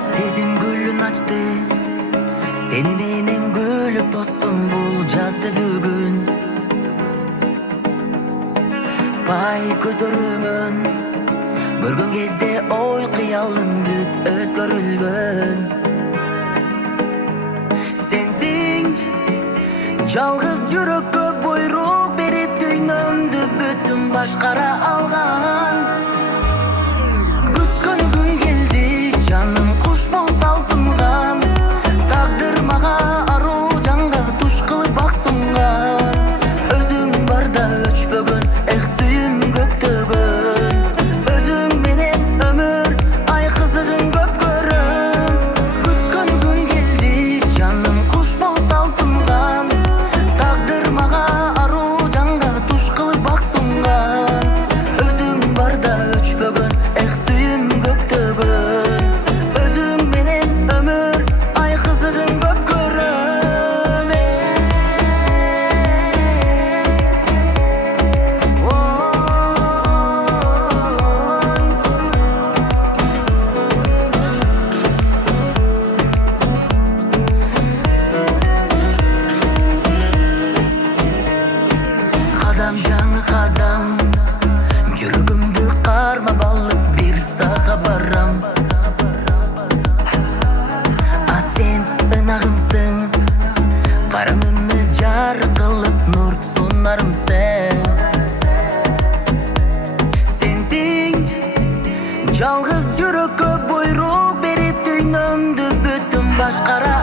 Сезим гүлүн ачты, сени менен күлүп тостум бул жазды бүгүн. Пай көзөрүмөн көргөн кезде ой кыялым бүт өзгөрүлгөн. Сенсиң жалгыз жүрөккө буйрук берип дүйнөмдү бүтүн башкара алган. Күткөн күн келди, жаным куш болуп талпынган. Тагдыр мага аруу жанга туш кылып бак сунган. Өзүң барда өчпөгөн, эх сүйүм көктөгөн. Өзүң менен өмүр ай кызыгын көп көрөм. Күткөн күн келди, жаным куш болуп талпынган. Тагдыр мага аруу жанга туш кылып бак сунган. Өзүң барда өчпөгөн, эх сүйүм көктөгөн. Өзүң менен өмүр ай кызыгын көп көрөм. Кадам жаңы кадам, жүрөгүмдү карма балып бир сага барам. А сен ынагымсың, караңгыны жарык кылып нур сунарымсың. Сенсиң жалгыз жүрөккө буйрук берип дүйнөмдү бүтүн башкара